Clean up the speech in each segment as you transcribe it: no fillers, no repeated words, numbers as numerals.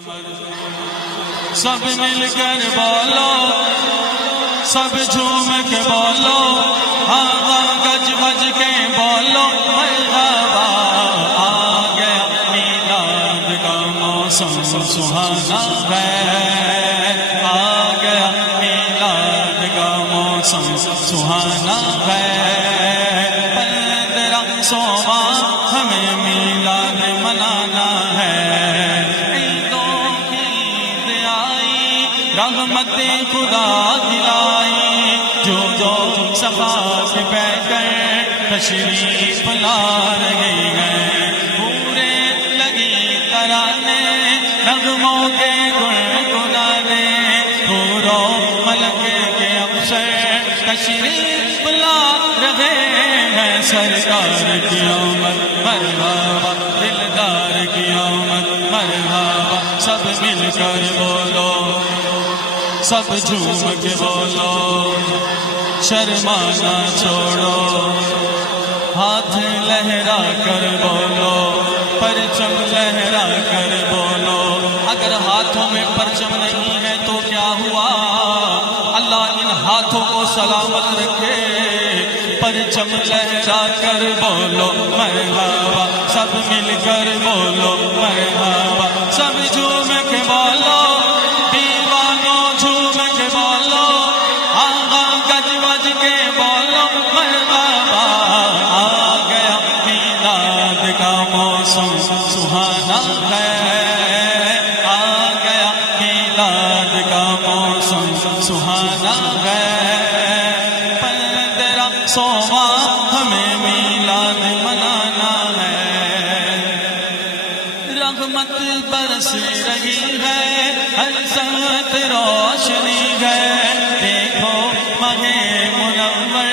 سب مل کر بولو، سب جھوم کے بولو، ہاں ہاں گج بج کے بولو مرحبا، آ گیا میلاد کا موسم سہانا ہے، آ گیا میلاد کا موسم سہانا ہے، 15واں ہمیں میلاد منانا ہے، عیدوں کی عید آئی، رحمت خدا دلائی، جو صفا سے بیٹھ کر تشریف لا رہے ہیں، پورے لگی ترانے نغموں کے گنگنانے، پوروں ملک کے افسر تشریف لا رہے ہیں، سرکار کی آمد مرحبا، دلدار کی آمد مرحبا، سب مل کر بولو، سب جھوم کے بولو، شرمانا چھوڑو، ہاتھ لہرا کر بولو، پرچم لہرا کر بولو، اگر ہاتھوں میں پرچم نہیں ہے تو کیا ہوا، اللہ ان ہاتھوں کو سلامت رکھے، پرچم لہرا کر بولو مرحبا، سب مل کر بولو مرحبا، سب جھوم کے بولو، دیوانوں جھوم کے بولو، آغا گج بج کے بولو مرحبا، آ گیا میلاد کا موسم سہانا ہے، آ گیا میلاد کا موسم سہانا ہے، 15واں ہمیں میلاد منانا ہے، رحمت برس رہی ہے، ہر سمت روشنی ہے، دیکھو ماہ منور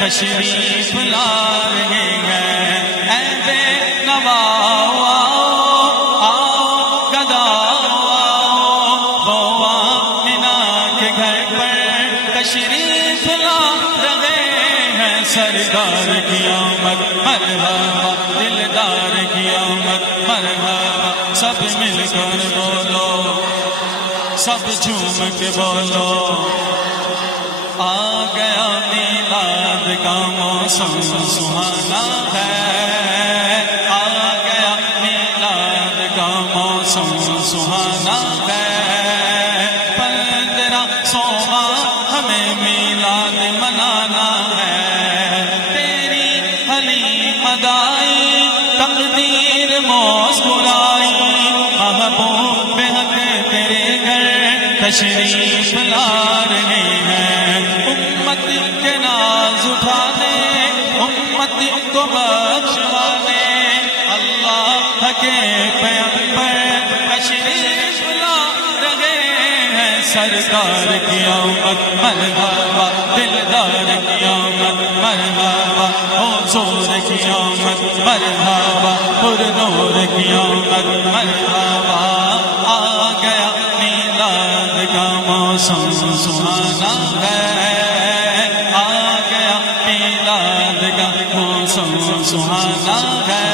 تشریف لا رہے ہیں، اے بے نوا آؤ، آؤ گدا آؤ، آمنہ کے گھر پر تشریف لا رہے ہیں، سرکار کی آمد مرحبا، دلدار کی آمد مرحبا، سب مل کر بولو، سب جھوم کے بولو، آ گیا میلاد کا موسم سہانا ہے، آ گیا میلاد کا موسم سہانا ہے، 15واں ہمیں میلاد منانا ہے، تیری حلیم ادائی تقدیر مسکرائی، محبوب حق تیرے گھر تشریف لا رہے ہیں، امت کے ناز اٹھانے، امت کو بخشوانے، اللہ کے پیغمبر تشریف لا رہے ہیں، سرکار کی آمد مرحبا، دلدار کی آمد مرحبا، حضور کی آمد مرحبا، پر نور کی آمد مرحبا، آ گیا میلاد کا موسم سہانا ہے، آ گیا میلاد کا موسم سہانا ہے،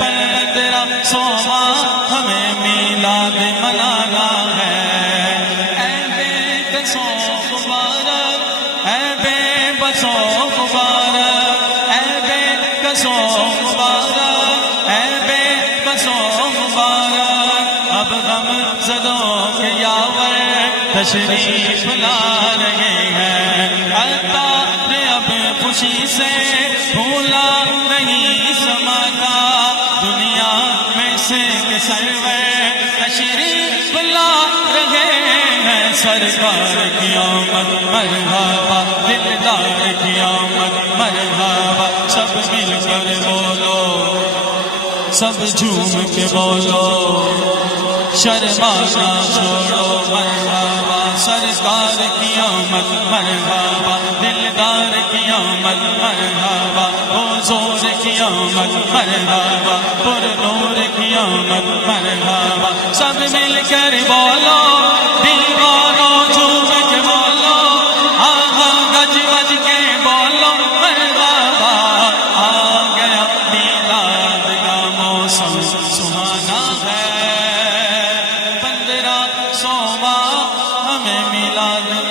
15واں ہمیں میلاد منانا ہے، اے بے کسوں مبارک، اے بے بسوں مبارک، اے بے کسوں مبارک، اے بے بسوں مبارک، اب غم زدوں کے یاور تشریف لا رہے ہیں، عطار اب خوشی سے بھولا نہیں سماتا، دنیا میں سے سرور تشریف لا رہے ہیں، سرکار کی آمد مرحبا، دلدار کی آمد مرحبا، سب مل کر بولو، سب جھوم کے بولو، شرمانا چھوڑو مرحبا، سرکار کی آمد مرحبا، دلدار کی آمد مرحبا، حضور کی آمد مرحبا، پر نور کی آمد مرحبا، سب مل کر بولو، دیوانوں جھوم کے بولو، آہا گج بج کے بولو مرحبا، آ گیا میلاد کا موسم سہانا ہے، میلاد